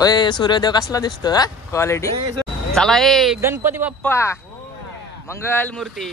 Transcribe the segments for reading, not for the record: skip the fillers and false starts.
ओय सूर्योदय कसला दिसतो क्वालिटी. चला ए गणपती बाप्पा मंगल मूर्ती.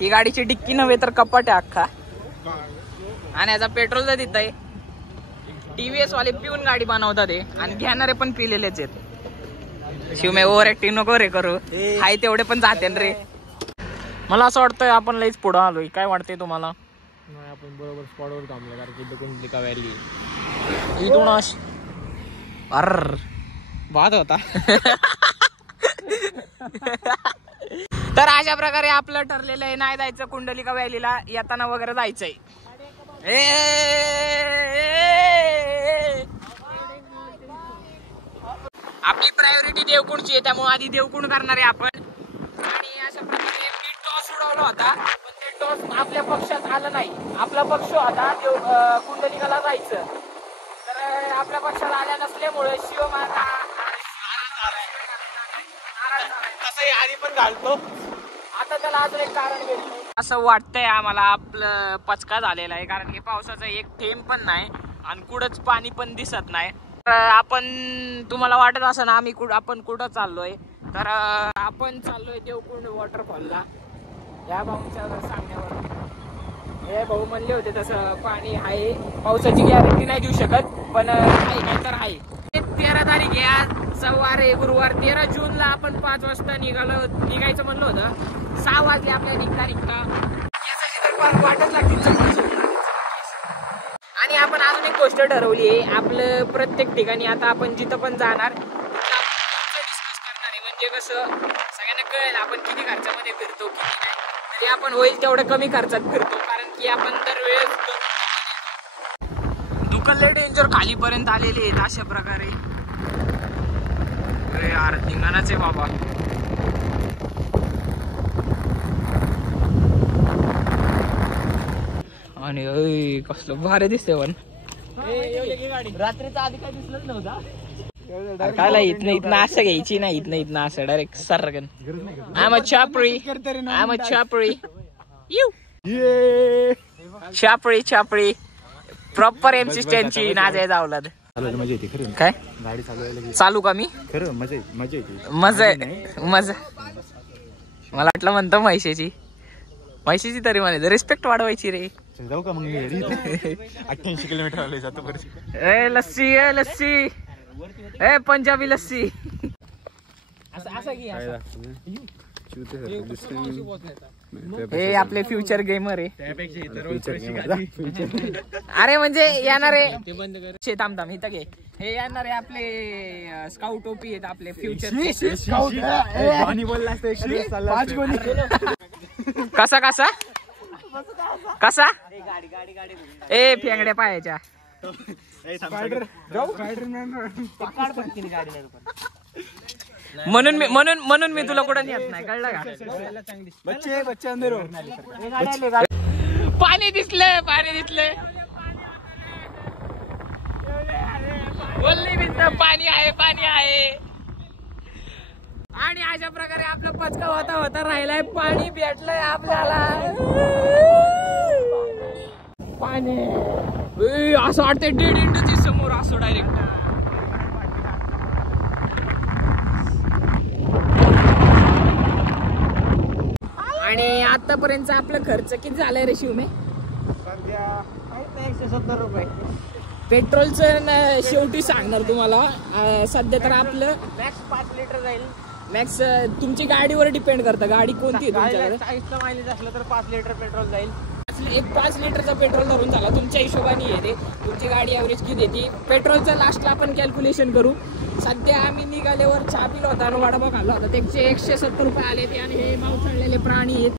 ही गाडीची डिक्की नव्हे तर कपाट आहे अख्खा. आणि याचा पेट्रोलचा तिथं आहे. TVS वाले पिऊन गाडी बनवतात आणि घेणारे पण पिलेलेच आहेत. शिवमे ओव्हर ऍक्टिंग नको रे करू. हाय तेवढे पण जाते रे. मला असं वाटतंय आपण लईच पुढं आलोय. काय वाटतंय तुम्हाला? नाही आपण बरोबर स्पॉटवर थांबलो कारण की कोणती का व्हॅली इथून अर बाद होता. तर अशा प्रकारे आपलं ठरलेलं आहे. नाही जायचं कुंडलिका व्हॅलीला. येताना वगैरे जायचंय. आपली प्रायोरिटी देवकुंडची आहे त्यामुळे आधी देवकुंड करणार आहे आपण. आणि अशा प्रकारे मी टॉस उडवला होता पण ते टॉस आपल्या पक्षात आलं नाही. आपला पक्ष होता कुंडलिकाला जायचं. तर आपल्या पक्षात आल्या नसल्यामुळे शिव माझा आधी पण घालतो. आता त्याला अजून एक कारण भेटलं. असं वाटतंय आम्हाला आपलं पचका झालेला आहे कारण की पावसाचा एक थेंब पण नाही आणि कुठंच पाणी पण दिसत नाही. तर आपण तुम्हाला वाटत असं ना आपण कुठं चाललोय. तर आपण चाललोय देवकुंड वॉटरफॉलला. या भाऊच्या सांगण्यावर हे भाऊ म्हणले होते तसं पाणी आहे. पावसाची गॅरंटी नाही देऊ शकत पण आहे काय तर आहे. 13 तारीख आहे आज. सोमवार आहे गुरुवार. 13 जूनला आपण 5 वाजता निघायचं म्हणलं होतं. 6 वाजले आपल्या निघता यासाठी तर वाटच लागतील. आणि आपण अजून एक गोष्ट ठरवली आहे. आपलं प्रत्येक ठिकाणी आता आपण जिथं पण जाणार डिस्कस करणार आहे. म्हणजे कसं सगळ्यांना कळेल आपण किती खर्चामध्ये फिरतो किती नाही. तरी आपण होईल तेवढं कमी खर्चात फिरतो कारण की आपण दरवेळेस दुकानले डेंजर खालीपर्यंत आलेले आहेत अशा प्रकारे. अरे यार धिंगाणाच आहे बाबा. आणि कसलं भारी दिसते पण. रात्रीचा आधी काय दिसलंच नव्हता. काय इथनं असं घ्यायची नाही. इथनं असं डायरेक्ट सरगन. I'm a chapri. छापरी प्रॉपर MC स्टँडची नाच आहे जावला. काय गाडी चालू का मी? खरं मजा येते. मजा मला वाटलं म्हणतो म्हैशीची तरी म्हणे रिस्पेक्ट वाढवायची रे. जाऊ का मग 88 किलोमीटर आले जातो परत. लस्सी पंजाबी लस्सी. असं की हे आपले फ्युचर गेमर आहे. अरे म्हणजे येणारे थांब इथं घे. हे येणारे आपले स्काउट टोपी आहेत आपले फ्युचर. कसा ए फेंगड्या पायाच्या. म्हणून मी तुला कुठं नेत नाही कळलं का. पाणी दिसले पाणी आहे. आणि अशा प्रकारे आपला पचका होता राहिलाय. पाणी भेटलंय आपल्याला. पाणी असं वाटतंय 1.5 इंटची समोर असं डायरेक्ट. आणि आतापर्यंत आपलं खर्च किती झालाय रे शिवमे? सध्या 170 रुपये. पेट्रोलचं शेवटी सांगणार तुम्हाला. सध्या तर आपलं मॅक्स 5 लिटर जाईल. मॅक्स तुमची गाडीवर डिपेंड करतं. गाडी कोणती आहे तुमच्याकडे? 40ला मायलेज असलं तर 5 लिटर पेट्रोल जाईल. पाच लिटरचा पेट्रोल धरून झाला. तुमच्या हिशोबाने येते तुमची गाडी ॲव्हरेज किती देते पेट्रोलचं लास्टला आपण कॅल्क्युलेशन करू. सध्या आम्ही निघाल्यावर चहा पिला होता आणि वडापाव खाल्ला होता. त्याचे 170 रुपये आले ते. आणि हे माव चढलेले प्राणी आहेत.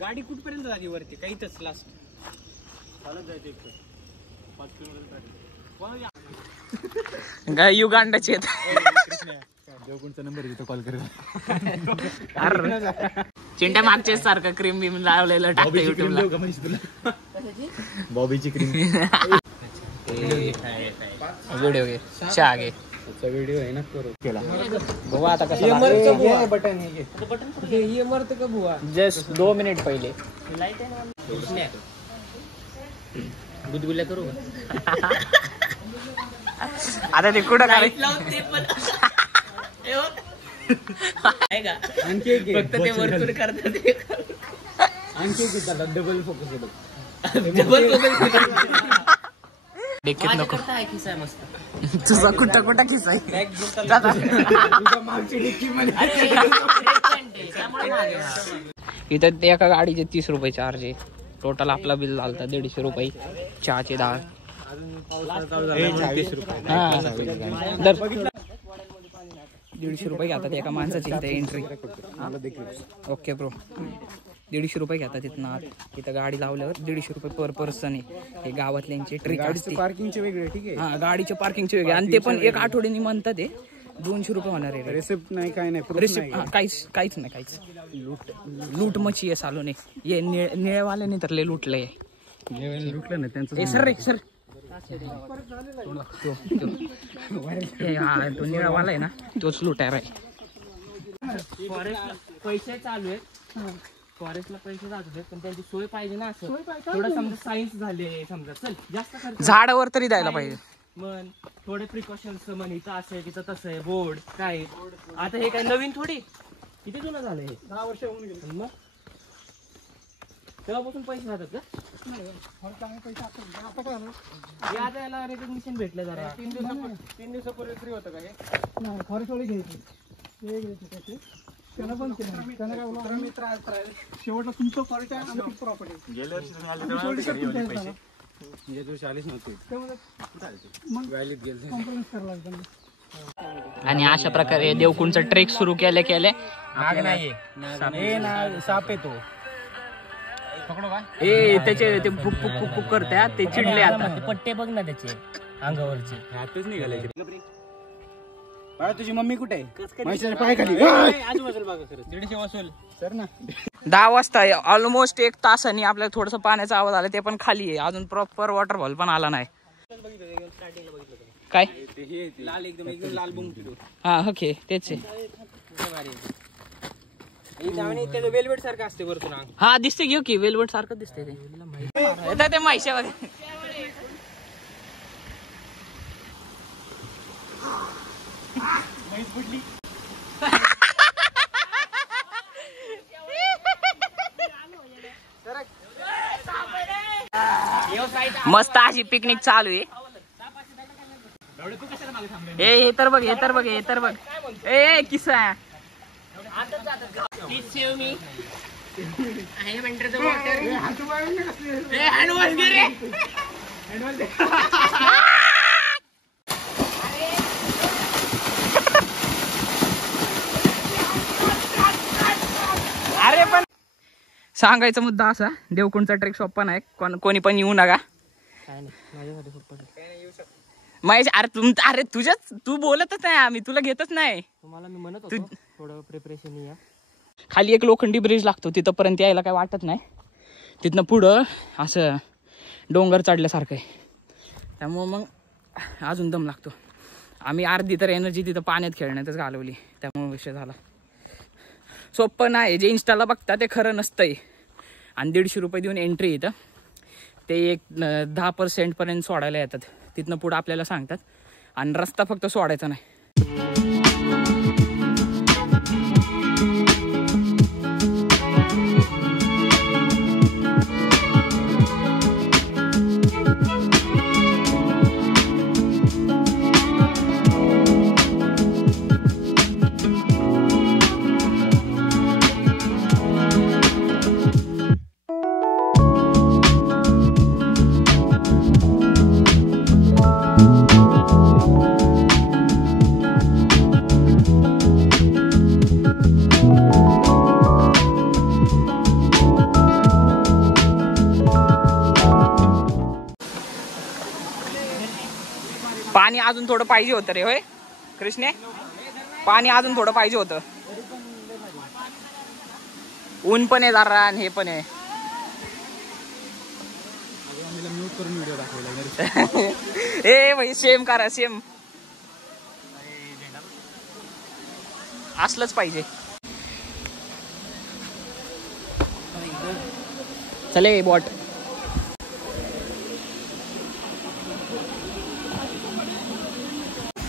गाडी कुठपर्यंत झाली वरती काहीच लास्ट चालत जायचं 5 किलोमीटर गाय युगांडाचे आहेत. देवकुंडचा नंबर आहे, कॉल करेल. चिंट्या मागचेच सारखं क्रीम बिम लावलेलं टाकतं युट्यूबला. बॉबीची क्रीम. व्हिडिओ घे, चहा घे. व्हिडिओ आहे ना करू केला बघू आता कसं बटन हे मरत का बुवा. जस्ट 2 मिनिट पहिले गुदगुल्या करू आता ते कुठं काय आणखी एक फक्त ते वरतून करतात. आणखी एक डबल फोकस देखील नको तुझा कुठं कुठं खिसा इथं एका गाडीचे 30 रुपये चार्ज आहे. टोटल आपला बिल झालता 150 रुपये. चहाची डाळ 20 रुपये. हा 150 रुपये घेतात एका माणसाची इथे एंट्री. ओके ब्रो 150 रुपये घेतात तिथं आत. इथं गाडी लावल्यावर 150 रुपये पर पर्सन आहे. हे गावातल्यांची ट्रिक असते. पार्किंगचे वेगळे ठीक आहे. हा गाडीचे पार्किंगचे वेगळे. आणि ते पण एक आठवड्यानी म्हणतात ते 200 रुपये होणार आहे. रिसिप्ट नाही काय नाही रिसिप्ट काहीच नाही. लूट मची आहे सालो ने. ये निळेवाल्याने तर लय लुटलंय. लुटलं नाही त्यांचं. सर रे सर तो निळावाला आहे ना तोच लुटाय राय. पैसे चालू आहेत. फॉरेस्टला पैसे जात होते पण त्यांची सोय पाहिजे ना. असं थोडं समजा सायन्स झाले समजा चल जास्त खर्च झाडावर तरी द्यायला पाहिजे. मन थोडे प्रिकॉशन्स म्हण इथं असं आहे तिथं तसं आहे बोर्ड काय. आता हे काय नवीन थोडी किती जुनं झालं हे 10 वर्ष होऊन गेली. मग तेव्हापासून पैसे जातात का. हे आता याला रेकग्निशन भेटलं जरा 3 दिवसापूर्वी फ्री होतं का हे. त्याला पण त्यानं काय बोला मित्र शेवटला तुमचं फॉल्ट आहे आमची प्रॉपर्टी. गेल्या वर्षी आलीच नव्हती. आणि अशा प्रकारे देवकुंडचा ट्रेक सुरू केले. आग नाहीये साप येतो. ए त्याचे ते फुक फुक फुक फुक करतात ते चिडले आता. ते पट्टे बघ ना त्याचे अंगावरचे. हातच निघाले. बाळा तुझी मम्मी कुठे आहे. म्हैसाच्या पायाखाली. आजूबाजूला बघा खरं 150 वसूल सर ना 10 वाजता ऑलमोस्ट 1 तासाने आपल्याला थोडस पाण्याचा आवाज आला. ते पण खाली आहे अजून. प्रॉपर वॉटरफॉल पण आला नाही. काय लाल एकदम लाल बुंग. हा ओके तेच आहे. त्याचं वेलवेट सारखं असते वरतून. हा दिसते घेऊ की वेलवेट सारखं दिसते ते माहिती वगैरे. मस्त अशी पिकनिक चालू आहे. हे तर बघ ए किस्सा अरे पण सांगायचा मुद्दा असा देवकुंडचा ट्रेक सोपा नाही. कोणी पण येऊ नका. महेश अरे तुझ्याच तू बोलतच नाही. आम्ही तुला घेतच नाही. तुम्हाला मी म्हणत होतो थोडं प्रिपरेशन या. खाली एक लोखंडी ब्रिज लागतो तिथपर्यंत यायला काय वाटत नाही. तिथनं पुढं असं डोंगर चढल्यासारखं आहे. त्यामुळं मग अजून दम लागतो. आम्ही अर्धी तर एनर्जी तिथं पाण्यात खेळण्यातच घालवली. त्यामुळे विषय झाला. सोपं नाही. जे इंस्टाला बघता ते खरं नसतंय. आणि 150 रुपये देऊन एंट्री येतं. ते एक 10% पर्यंत सोडायला येतात. तिथनं पुढं आपल्याला सांगतात. आणि रस्ता फक्त सोडायचा नाही. पाणी अजून थोडं पाहिजे होतं रे. होय कृष्णे, पाणी अजून थोडं पाहिजे होतं. ऊन पण आहे जरा आणि हे पण आहे. म्यूट करून व्हिडिओ दाखवला. ए भाई सेम करा सेम. असलंच पाहिजे. चले बॉट.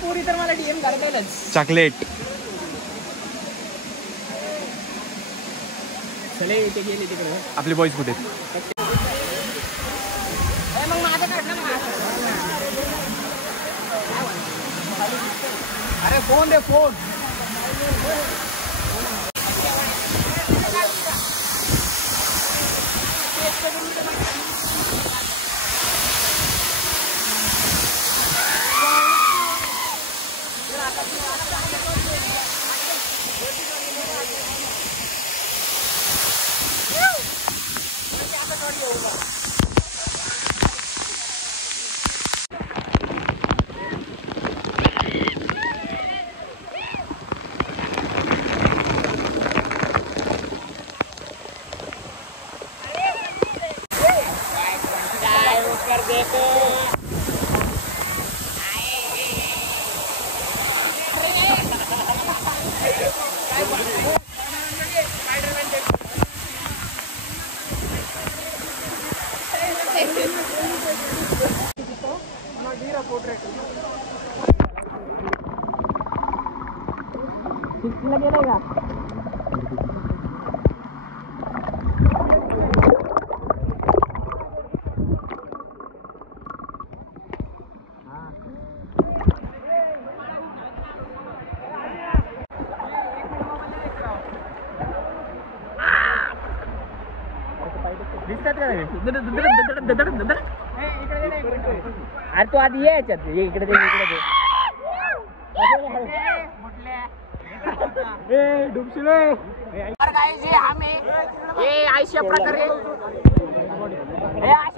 पुरी तर मला डीएम करता येईलच. चॉकलेट. चले ते गेले तिकडे. आपले बॉईज कुठे? मग माझं काढलं ना. अरे फोन दे फोन. गेलाय का? दिसतात का? अरे तू आधी ये याच्यात. इकडे दे इकडे दे. अशा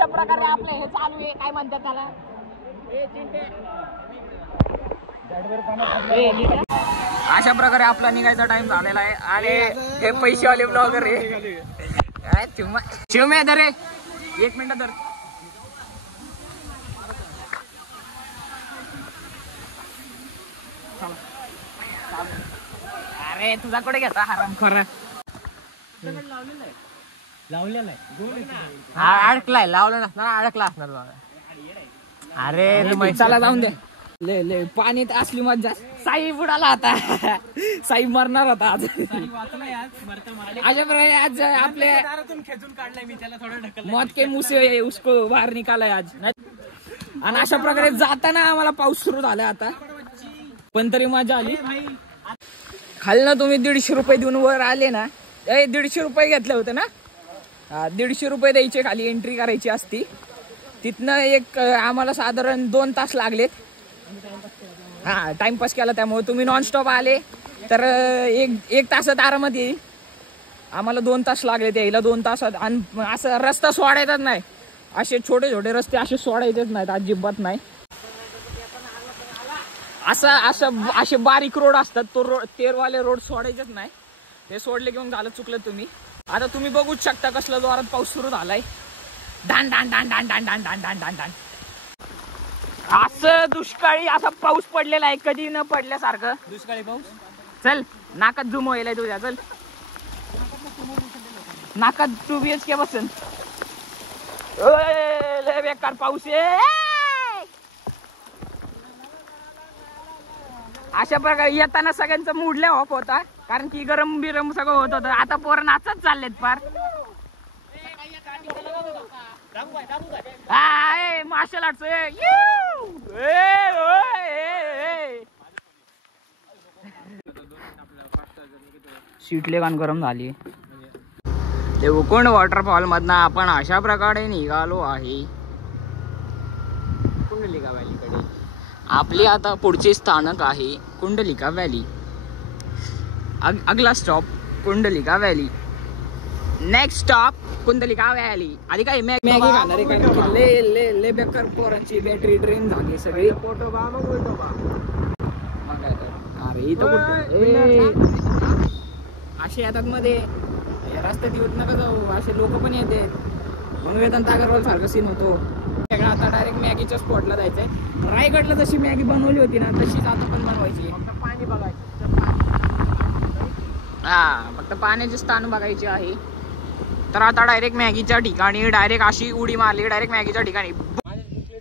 प्रकारे आपलं हे चालू आहे. काय म्हणतात त्याला? अशा प्रकारे आपला निघायचा टाइम झालेला आहे. आणि हे पैसेवाले ब्लॉगर आहे. शिवमे धर रे. 1 मिनिट धर. अरे तुझा कुठे घेता हराम खोर. लावलेला आहे. अडकलाय. लावलं नसणार अडकला असणार बाबा. अरे चला जाऊन दे. ले पाणीत असली मज्जा. साई बुडाला होता. साई मरणार होता आज. अशा प्रकारे आज आपले खेचून काढलाय मी त्याला. थोडं ढकल. मौत के मुंह से उसको बाहेर निकालाय आज. आणि अशा प्रकारे जाताना आम्हाला पाऊस सुरू झाला आता. पण तरी मजा आली. खालनं तुम्ही 150 रुपये देऊन वर आले ना. 150 रुपये घेतले होते ना. 150 रुपये द्यायचे. खाली एंट्री करायची असती. तिथनं एक आम्हाला साधारण 2 तास लागलेत. हा टाइमपास केला. त्यामुळे तुम्ही नॉनस्टॉप आले तर एक तासात आरामात येईल. आम्हाला 2 तास लागले यायला. 2 तासात. आणि असं रस्ता सोडायचाच नाही. असे छोटे छोटे रस्ते असे सोडायचेच नाहीत अजिबात नाही. असे बारीक रोड असतात. तो रोड तेरवाले रोड सोडायचेच नाही. ते सोडले की मग झालं चुकलं तुम्ही. आता तुम्ही बघूच शकता कसला जोरात पाऊस सुरू झालाय. डान डान डान डान डान डान डान डान डान डान. असं दुष्काळी असा पाऊस पडलेला आहे कधी न पडल्यासारखं. दुष्काळी पाऊस. चल नाकात झुम व्हायलाय तुझ्या. चल नाकात 2 BHK बसन. लय बेकार पाऊस आहे. अशा प्रकारे येताना सगळ्यांचा मूड ऑफ होता. कारण की गरम बिरम सगळं होत होतं. आता पोरं नाचत चाललेत फार. Marshal arts. सीटले कान गरम झाली. देवकोंड वॉटरफॉल मधनं आपण अशा प्रकारे निघालो आहे कुंडलिका व्हॅलीकडे. आपली आता पुढचे स्थानक आहे कुंडलिका व्हॅली. अगला stop Kundalika valley. Next stop Kundalika valley. आधी काय मॅगी खाणार आहे कारण की ले बेकार पोरांची बॅटरी ड्रेन झाली सगळी. अरे इथं असे येतात मध्ये रस्त्यात येऊत नका जाऊ, असे लोक पण येते म्हणून वेदांत अगरवाल सारखं सीन होतो. आता डायरेक्ट मॅगीच्या स्पॉटला जायचंय. रायगडला जशी मॅगी बनवली होती ना तशीच आता पण बनवायची. पाणी बघायचं. हा फक्त पाण्याचे स्थान बघायचे आहे. तर आता डायरेक्ट मॅगीच्या ठिकाणी डायरेक्ट अशी उडी मारली डायरेक्ट मॅगीच्या ठिकाणी.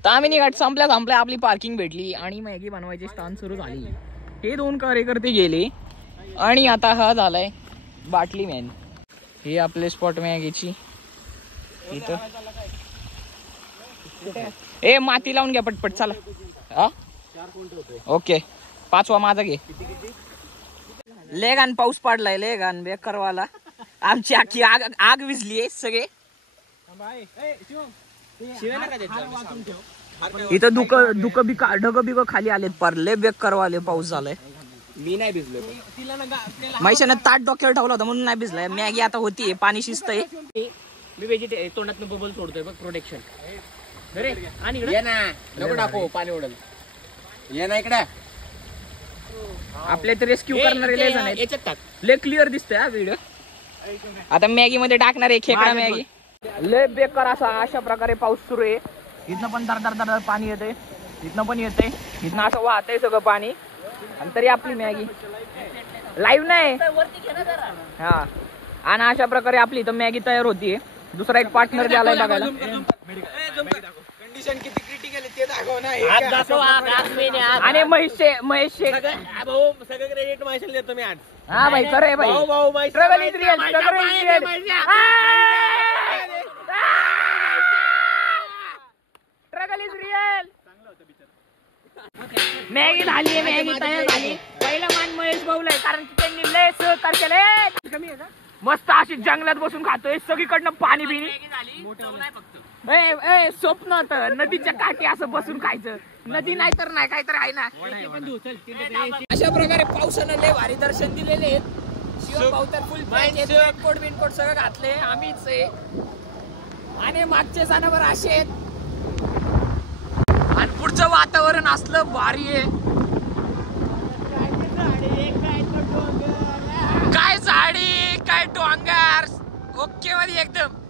तर आम्ही निघाट संपल्या आपली पार्किंग भेटली आणि मॅगी बनवायची स्थान सुरू झाली. हे 2 कार्यकर्ते गेले आणि आता हा झालाय बाटली मॅन. हे आपले स्पॉट मॅगीची. इथं ए माती लावून घ्या पटपट चला. हा ओके 5वा माझा घे. लेगान पाऊस पडलाय लेगान बेकारवाला. आमची आखी आग विझली सगळे. इथं ढग बिक खाली आलेत पार. लय बेकारवाले पाऊस झालाय. मी नाही भिजलो. मैशानं ताट डोक्यावर ठेवला होता म्हणून नाही भिजलाय. मॅगी आता होतीये पाणी शिजतंय. मी व्हेजिटेरियन तोंडातनं बबल सोडतोय बघ प्रोटेक्शन. अरे आणि ये ना नको टाकू पाणी उडल. ये ना इकडे. आपले तर रेस्क्यू करणारे लय जण आहेत. याच्यात टाक. लय क्लिअर दिसतोय हा व्हिडिओ. आता मॅगी मध्ये टाकणार आहे खेकडा मॅगी. लय बेकार अशा प्रकारे पाऊस सुरू आहे. इथनं पण दर पाणी येते. इथनं पण येते. इथनं असं वाहतंय सगळं पाणी आणि तरी आपली मॅगी लाईव्ह नाही. हा आणि अशा प्रकारे आपली इथं मॅगी तयार होतीये. दुसरा एक पार्टनर द्यायला बघायला. कंडिशन किती क्रिटिकल आहे ते दाखव ना. आणि महेश सगळं क्रेडिट माहिती देतो मी आज. हा भाई खरंय भाई. Travel is real. Struggle is real. Maggi झाली. मॅगी तयार झाली. पहिला मान महेश भाऊला आहे कारण की त्यांनी लय सहकार केले. मस्त अशी जंगलात बसून खातोय. सगळीकडनं पाणी बिणी. स्वप्न होतं नदीच्या काठी असं बसून खायचं. नदी नाही तर नाही काहीतरी आहे ना. अशा प्रकारे पावसानं लय भारी दर्शन दिलेले आहेत. शिव भाऊ तर फुल कोट बिनकोट सगळं घातले. आम्हीच आहे आणि मागचे जनावर असे आहेत. आणि पुढचं वातावरण असलं भारी आहे. काय झाडी काय डोंगर ओके मध्ये एकदम.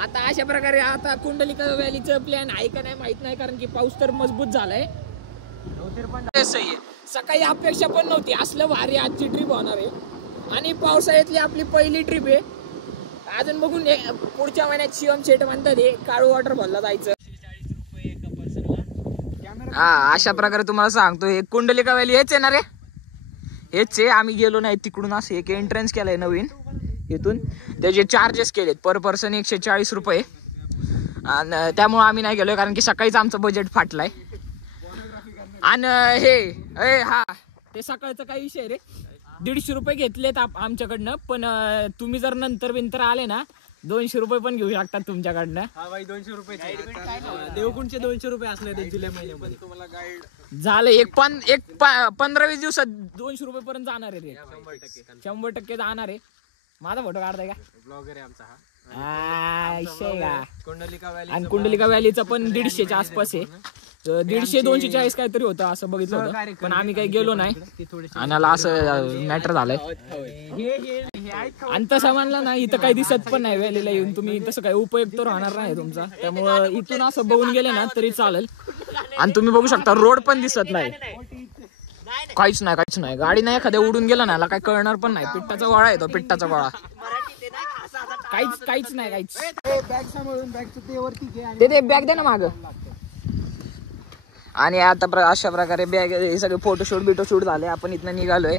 आता अशा प्रकारे आता कुंडलिका व्हॅलीचं प्लॅन आहे का नाही माहित नाही कारण की पाऊस तर मजबूत झालाय. सकाळी अपेक्षा पण नव्हती असलं भारी आजची ट्रिप होणार आहे. आणि पावसाळ्यातली आपली पहिली ट्रिप आहे. अजून बघून पुढच्या महिन्यात शिवम शेट म्हणतात काळू वॉटरफॉलला जायचं. हा अशा प्रकारे तुम्हाला सांगतो हे कुंडलिका व्हॅली हेच येणार आहे. हेच आहे. आम्ही गेलो नाही तिकडून असं एक एंट्रन्स केलंय नवीन. इथून त्याचे चार्जेस केलेत पर पर्सन 140 रुपये. आणि त्यामुळे आम्ही नाही गेलोय कारण की सकाळीच आमचं बजेट फाटलाय. आणि हे हा ते सकाळचं काही विषय रे 150 रुपये घेतलेत आमच्याकडनं. पण तुम्ही जर नंतर बिंतर आले ना 200 रुपये पण घेऊ शकतात तुमच्याकडनं. हा भाई 200 रुपये देवकुंडचे 200 रुपये असले ते जुलै महिन्यामध्ये. तुम्हाला गाईड झालं एक 15-20 दिवसात 200 रुपये पर्यंत जाणार आहे. 100% जाणार आहे. माझा फोटो काढताय का? ब्लॉगर आहे आमचा हा. कुंडलिका व्हॅली. आणि कुंडलिका व्हॅलीचा पण 150च्या आसपास आहे. 150-240 काहीतरी होतं असं बघितलं होतं. पण आम्ही काही गेलो नाही आणि असं मॅटर झालंय. आणि तसं म्हणलं ना इथं काही दिसत पण नाही व्हॅलीला येऊन. तुम्ही तसं काही उपयोग तर राहणार नाही तुमचा. त्यामुळं इथून असं बघून गेले ना तरी चालेल. आणि तुम्ही बघू शकता रोड पण दिसत नाही. काहीच नाही. गाडी नाही एखाद्या उडून गेला ना काय कळणार पण नाही. पिट्टाचा गोळा आहे तो. पिट्टाचा गोळा काहीच नाही. बॅग सांभाळून बॅगचं ते वरती घे आणि ते बॅग दे ना माग. आणि आता अशा प्रकारे बॅग हे सगळे फोटोशूट झाले. आपण इथनं निघालोय.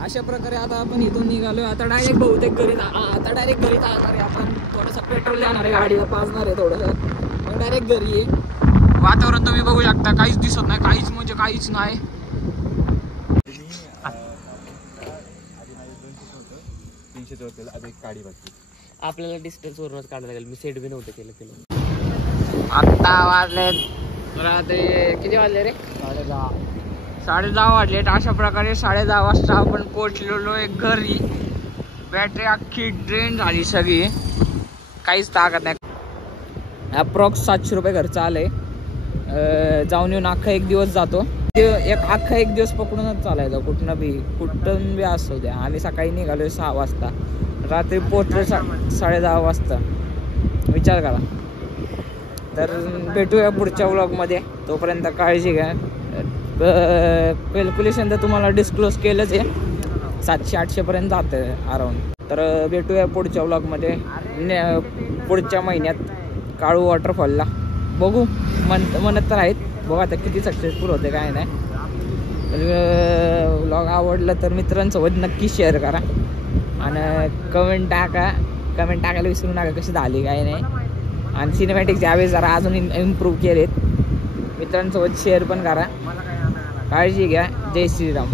अशा प्रकारे आता आपण इथून निघालोय. आता डायरेक्ट बहुतेक घरी जाणार आहे आपण. थोडंसं पेट्रोल जाणार आहे गाडीला पाजणार आहे थोडंसं. मग डायरेक्ट घरी आहे. वातावरण तुम्ही बघू शकता काहीच दिसत नाही. काहीच म्हणजे काहीच नाही. आपल्याला डिस्टन्स वरूनच काढायला लागेल. मी सेट बी नव्हतं केलं. आता वाजले किती वाजले रे? 10:30 वाजलेत. अशा प्रकारे 10:30 वाजता आपण पोहोचलेलो आहे घरी. बॅटरी अख्खी ड्रेन झाली सगळी, काहीच ताकद नाही. अप्रॉक्स 700 रुपये खर्च आले. जाऊन येऊन अख्खा एक दिवस जातो. अख्खा एक दिवस पकडूनच चालायचं कुठून बी असतो द्या. आम्ही सकाळी निघालो 6 वाजता, रात्री पोहोचलो 10:30 वाजता. विचार करा. तर भेटूया पुढच्या व्लॉगमध्ये. तोपर्यंत काळजी घ्या. कॅल्क्युलेशन तर तुम्हाला डिस्क्लोज केलंच आहे, 700-800 पर्यंत जातं अराउंड. तर भेटूया पुढच्या व्लॉगमध्ये. पुढच्या महिन्यात काळू वॉटरफॉलला बघू म्हणत तर आहेत. बघू आता किती सक्सेसफुल होते काय नाही. व्लॉग आवडला तर मित्रांसोबत नक्की शेअर करा आणि कमेंट टाकायला विसरू नका कशी झाली काय नाही. आणि सिनेमॅटिक्स यावेळेस जरा अजून इम्प्रूव्ह केलेत. मित्रांसोबत शेअर पण करा. काळजी घ्या. जय श्रीराम.